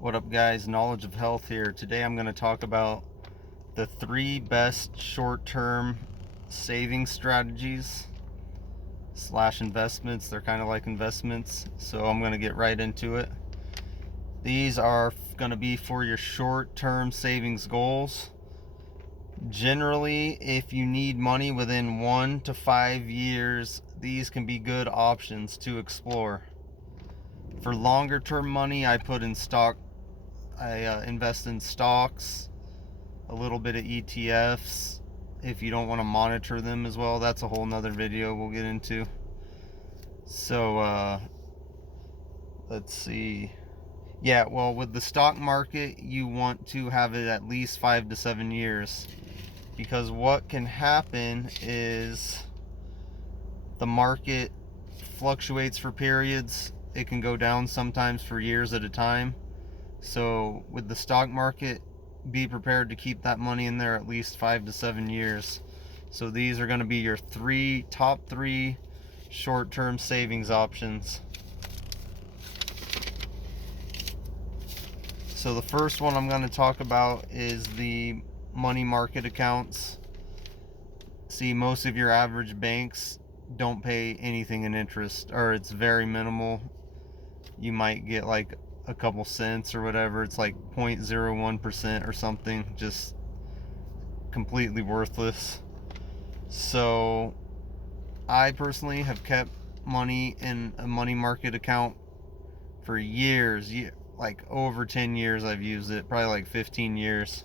What up, guys? Knowledge of Health here. Today I'm going to talk about the 3 best short-term saving strategies slash investments. They're kind of like investments, so I'm going to get right into it. These are going to be for your short-term savings goals. Generally, if you need money within 1 to 5 years, these can be good options to explore. For longer-term money, I invest in stocks, a little bit of ETFs. If you don't want to monitor them as well, that's a whole nother video we'll get into. So let's see. Yeah, well, with the stock market, you want to have it at least 5 to 7 years, because what can happen is the market fluctuates for periods. It can go down sometimes for years at a time. So with the stock market, be prepared to keep that money in there at least 5 to 7 years. So these are going to be your top three short-term savings options. So the first one I'm going to talk about is the money market accounts. See, most of your average banks don't pay anything in interest, or it's very minimal. You might get like a couple cents or whatever. It's like 0.01% or something, just completely worthless. So I personally have kept money in a money market account for years, like over 10 years. I've used it, probably like 15 years.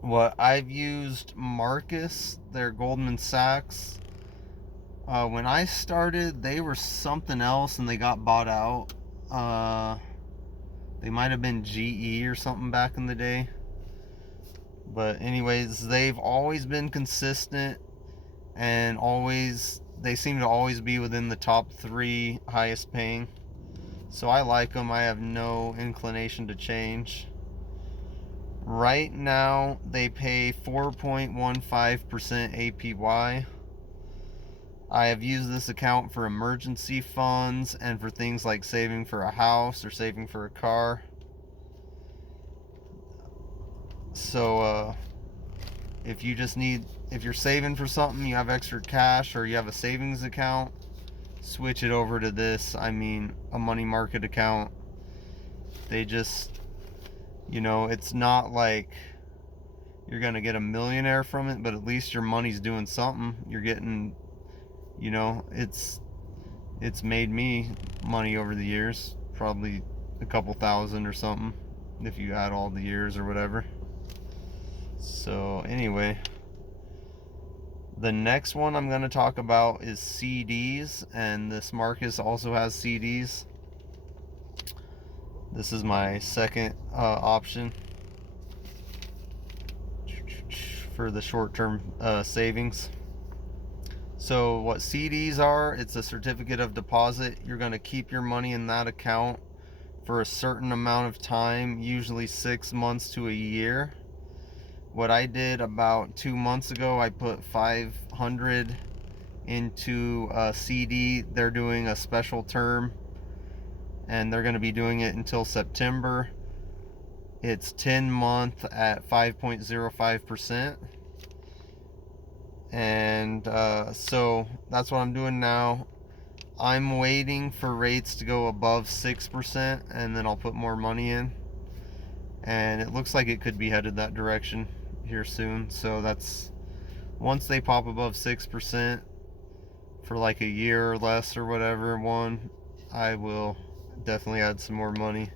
What I've used Marcus, they're Goldman Sachs. When I started, they were something else and they got bought out. They might have been GE or something back in the day. But anyways, they've always been consistent, and they seem to always be within the top 3 highest paying. So I like them. I have no inclination to change. Right now, they pay 4.15% APY. I have used this account for emergency funds and for things like saving for a house or saving for a car. So if you're saving for something, you have extra cash, or you have a savings account, switch it over to this. I mean, a money market account. They just, it's not like you're gonna get a millionaire from it, but at least your money's doing something. You're getting, it's made me money over the years, probably a couple thousand or something, if you add all the years or whatever. So anyway, the next one I'm going to talk about is CDs, and this Marcus also has CDs. This is my second option for the short-term savings. So what CDs are, it's a certificate of deposit. You're going to keep your money in that account for a certain amount of time, usually 6 months to a year. What I did about 2 months ago, I put 500 into a CD. They're doing a special term, and they're going to be doing it until September. It's 10 month at 5.05%. And so that's what I'm doing now. I'm waiting for rates to go above 6%, and then I'll put more money in. And it looks like it could be headed that direction here soon. So that's, once they pop above 6% for like a year or less or whatever, I will definitely add some more money.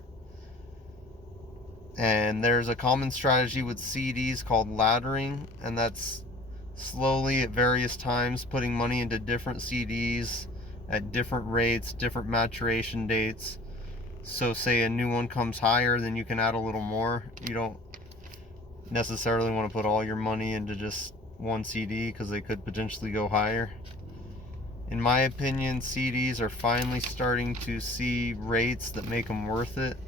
And there's a common strategy with CDs called laddering, and that's slowly at various times putting money into different CDs at different rates, different maturation dates. So say a new one comes higher, then you can add a little more. You don't necessarily want to put all your money into just one CD, because they could potentially go higher. In my opinion, CDs are finally starting to see rates that make them worth it.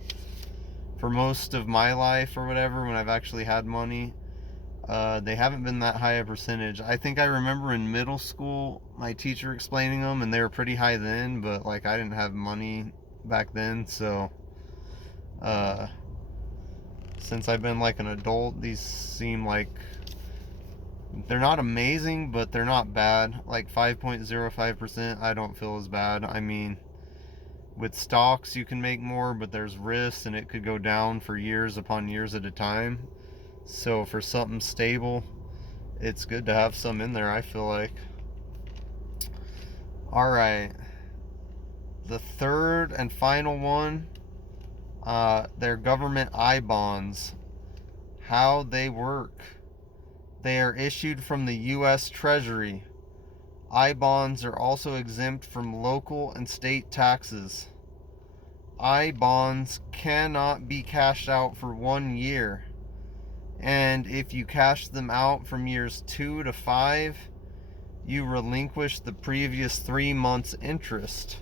For most of my life or whatever, when I've actually had money, they haven't been that high a percentage. I think I remember in middle school my teacher explaining them, and they were pretty high then, but like I didn't have money back then, so Since I've been like an adult, these seem like they're not amazing, but they're not bad. Like 5.05%, I don't feel as bad. I mean, with stocks, you can make more, but there's risks and it could go down for years upon years at a time. So, for something stable, it's good to have some in there, I feel like. All right. The third and final one, they're government I bonds. How they work. They are issued from the U.S. Treasury. I bonds are also exempt from local and state taxes. I bonds cannot be cashed out for 1 year. And if you cash them out from years 2 to 5, you relinquish the previous 3 months' interest.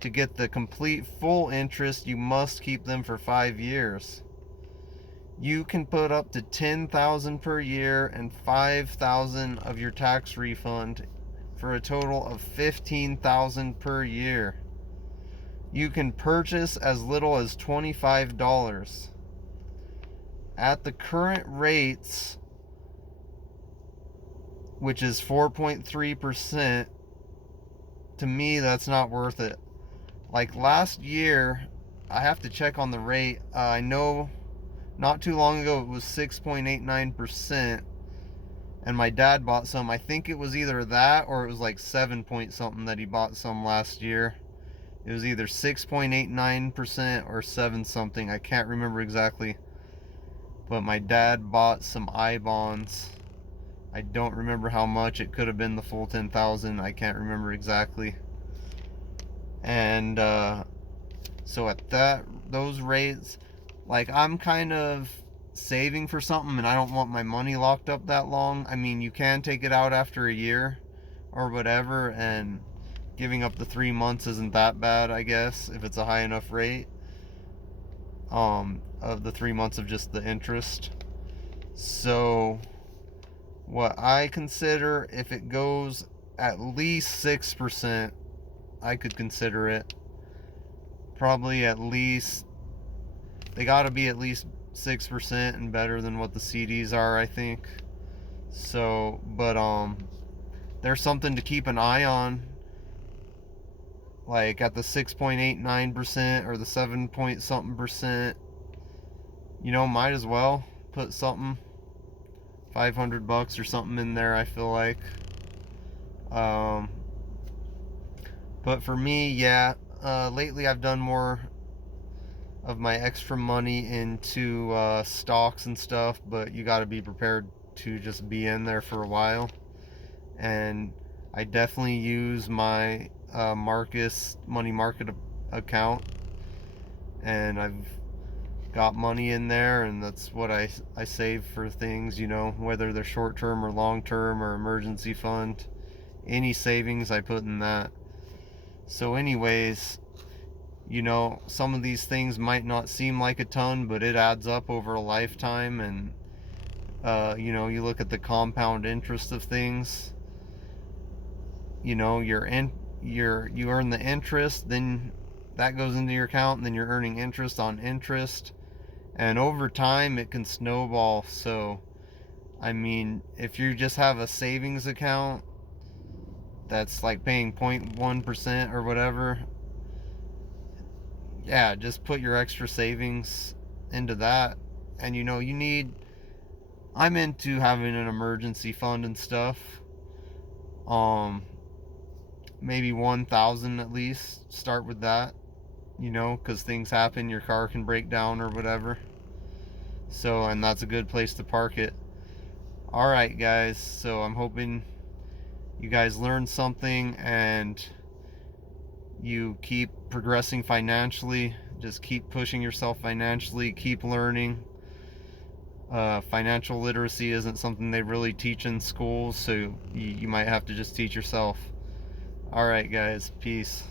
To get the complete full interest, you must keep them for 5 years. You can put up to $10,000 per year and $5,000 of your tax refund for a total of $15,000 per year. You can purchase as little as $25. At the current rates, which is 4.3%, to me that's not worth it. Like last year, I have to check on the rate. I know not too long ago it was 6.89%, and my dad bought some. I think it was either that or it was like 7 point something that he bought some last year. It was either 6.89% or 7 something. I can't remember exactly. But my dad bought some I bonds. I don't remember how much. It could have been the full 10,000. I can't remember exactly. And so at those rates, like I'm kind of saving for something and I don't want my money locked up that long. I mean, you can take it out after a year or whatever, and giving up the 3 months isn't that bad, I guess, if it's a high enough rate of the 3 months of just the interest. So what I consider, if it goes at least 6%, I could consider it. Probably at least, they got to be at least 6% and better than what the CDs are, I think. So, but there's something to keep an eye on. Like at the 6.89% or the 7 point something percent, might as well put something, $500 or something in there, I feel like. But for me, yeah, lately I've done more of my extra money into stocks and stuff, but you got to be prepared to just be in there for a while. And I definitely use my Marcus money market account, and I've got money in there, and that's what I save for things, whether they're short term or long term or emergency fund. Any savings I put in that. So anyways, some of these things might not seem like a ton, but it adds up over a lifetime. And you look at the compound interest of things. You earn the interest, then that goes into your account, and then you're earning interest on interest, and over time it can snowball. So I mean, if you just have a savings account that's like paying 0.1% or whatever, yeah, just put your extra savings into that. And I'm into having an emergency fund and stuff. Maybe 1,000 at least. Start with that, because things happen. Your car can break down or whatever. So, and that's a good place to park it. All right, guys. So I'm hoping you guys learned something and you keep progressing financially. Just keep pushing yourself financially. Keep learning. Financial literacy isn't something they really teach in schools, so you might have to just teach yourself. All right, guys. Peace.